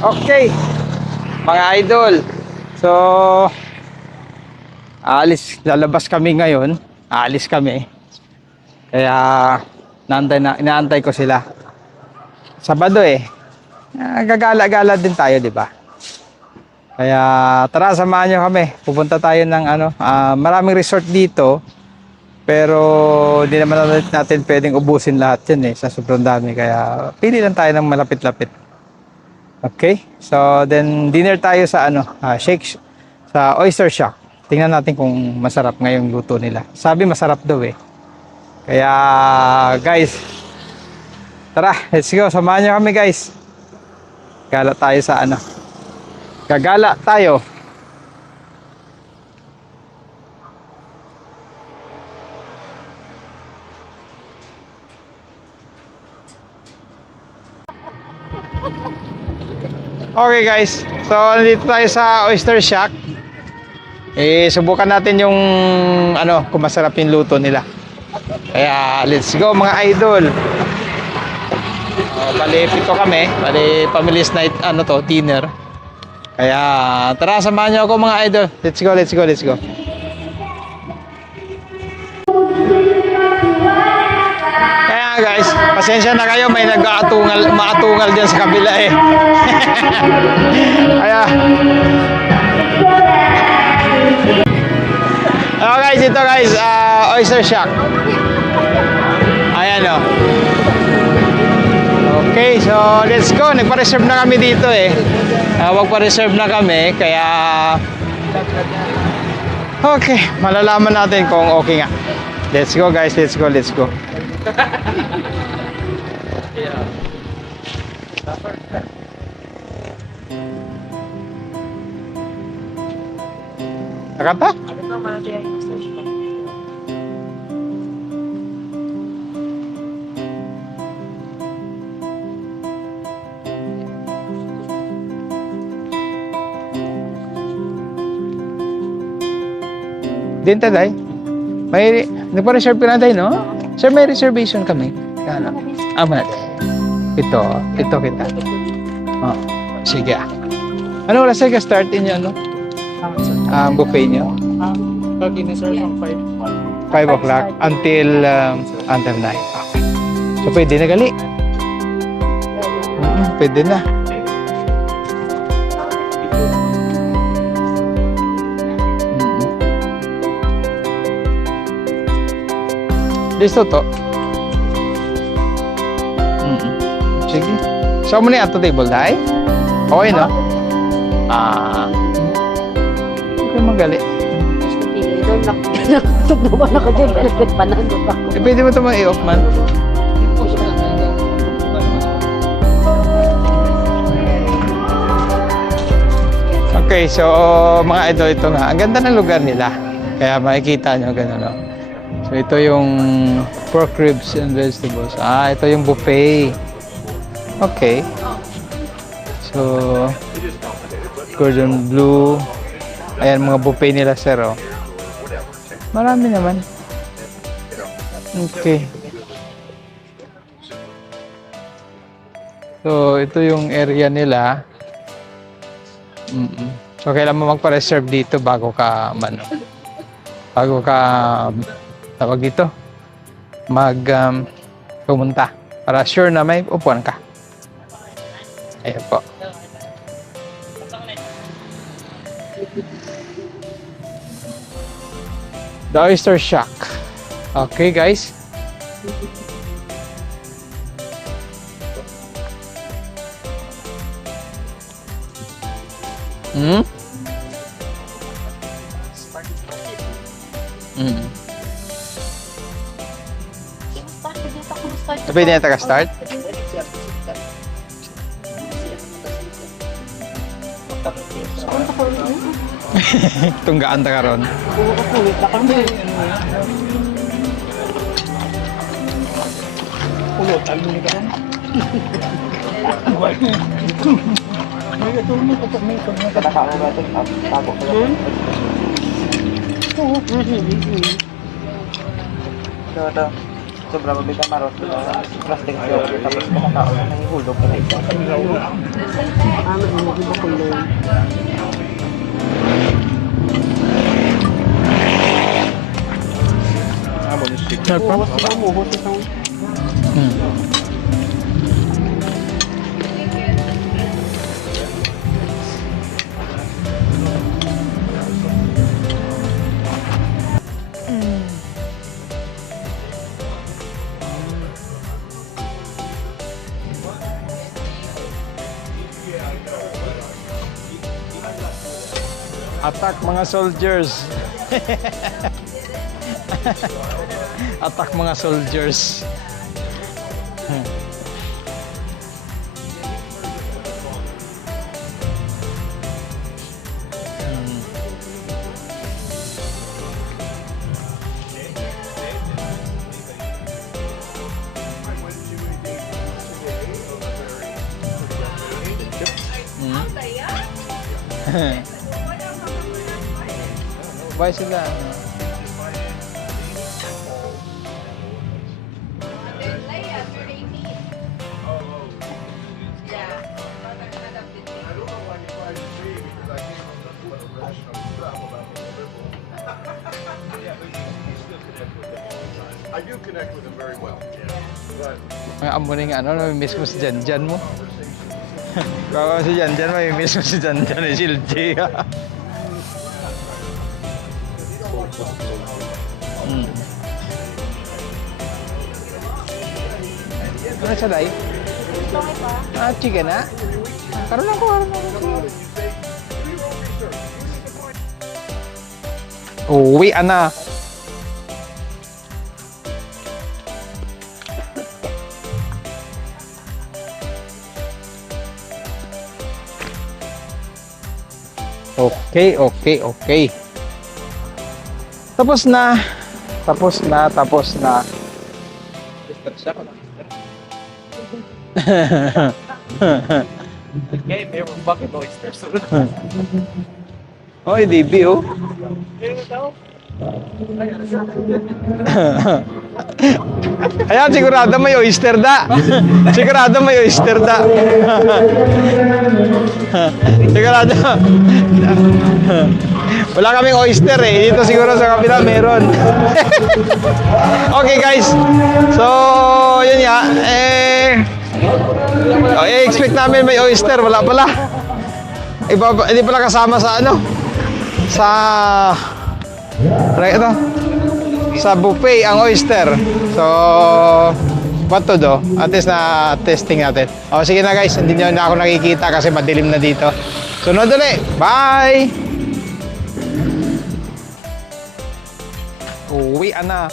Okay, mga idol. So, lalabas kami ngayon. Aalis kami. Kaya, inaantay ko sila. Sabado eh. Gagala-gala din tayo, di ba? Kaya, tara, samahan nyo kami. Pupunta tayo ng maraming resort dito. Pero, hindi naman natin pwedeng ubusin lahat yan eh. Sa sobrang dami. Kaya, pili lang tayo ng malapit-lapit. Okay, so then dinner tayo sa Shake sa Oyster Shack. Tingnan natin kung masarap ngayong luto nila. Sabi masarap daw eh. Kaya guys, tara, let's go. Samahan niyo kami guys. Gala tayo sa Gagala tayo. Okay guys, so nandito tayo sa Oyster Shack. Subukan natin yung kung masarap yung luto nila. Kaya let's go mga idol. Bali pito kami, bali family's night dinner. Kaya tara, samahan niyo ako mga idol. Let's go, let's go, let's go. Kaya guys, pasensya na kayo, may maatungal dyan sa kabila eh. Kaya guys, ito guys, Oyster Shack. Ayan o. Okay, so let's go. Nagpa-reserve na kami dito eh. Magpa-reserve na kami, kaya okay, malalaman natin kung okay nga. Let's go guys, let's go, let's go. Nakata? Din taday. May nagpa-reserve ka na tayo, no? Sir, may reservation kami. Ano? Aman. Ito kita. Oh, sige. Ano oras ka start inyo buffet nyo? Sir, 5 o'clock until 9. Okay. So pwede na gali. Pwede na. Listo to. Sige. So mo na ato table dai. Okay no? Okay magali. Tugduman ako dyan, electric panandot ako. Pwede mo ito i-off man. Okay, so mga idol, ito nga. Ang ganda ng lugar nila. Kaya makikita nyo gano'n, no? So ito yung pork ribs and vegetables. Ito yung buffet. Okay. So, cordon bleu. Ayan, mga buffet nila, sir, oh. Marami naman. Okay. So, ito yung area nila. So, kailan mo magpa-reserve dito bago ka tawag dito, pumunta para sure na may upuan ka. Ayan po. The Oyster Shack. Okay guys. Pwede na taga-start? Tunggaan ta karon. Sobra mabigat marot. Plastic joke. Tapos kinakaon na nahihulog na ito. Hindi ko kulo. Mamuhot itong Attack mga soldiers. Attack mga soldiers. Bye sila. I do connect with him very well. But Ang amo ni nga ano, namimiss mo si Janjan mo. Baka si Janjan, mamimiss mo si Janjan eh, si LJ. Ano siya, Day? Ah, chicken na? Karoon ako. Uwi, ana. Okay. Tapos na. Okay, meron bucket oysters. Oy, DB, oh. Ayan, sigurado may oyster da. Sigurado may oyster da. Sigurado. Wala kaming oyster eh. Dito siguro sa kabila meron. Okay guys. So, yun nga. Expect namin may oyster. Wala pala. Hindi pala kasama sa ano. Sa right ito. Sa buffet ang oyster. So, what to do? At least na testing natin. O, sige na guys. Hindi nyo na ako nakikita kasi madilim na dito. Sunod ulit. Bye! Uwi na.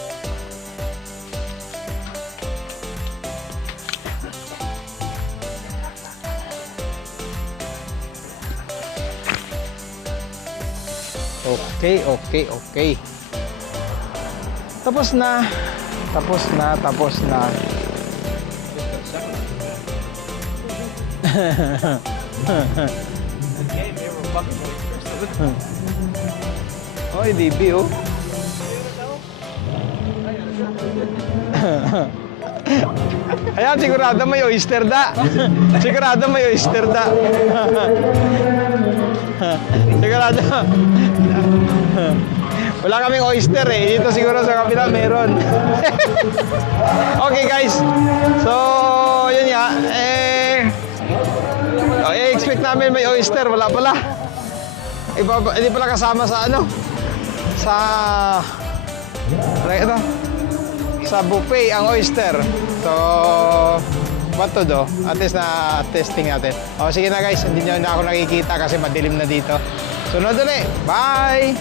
Okay. Tapos na. Oy, DB, oh. Ayan, sigurado may oyster da. Sigurado may oyster da. Sigurado. Wala kaming oyster eh. Dito siguro sa kabila meron. Okay guys. So, yun nga. Expect namin may oyster. Wala pala. Hindi pala kasama sa ano. Sa right ito. Sa buffet ang oyster. So, what to do? At least na testing natin. O, sige na guys. Hindi nyo na ako nakikita kasi madilim na dito. Sunod ulit. Bye!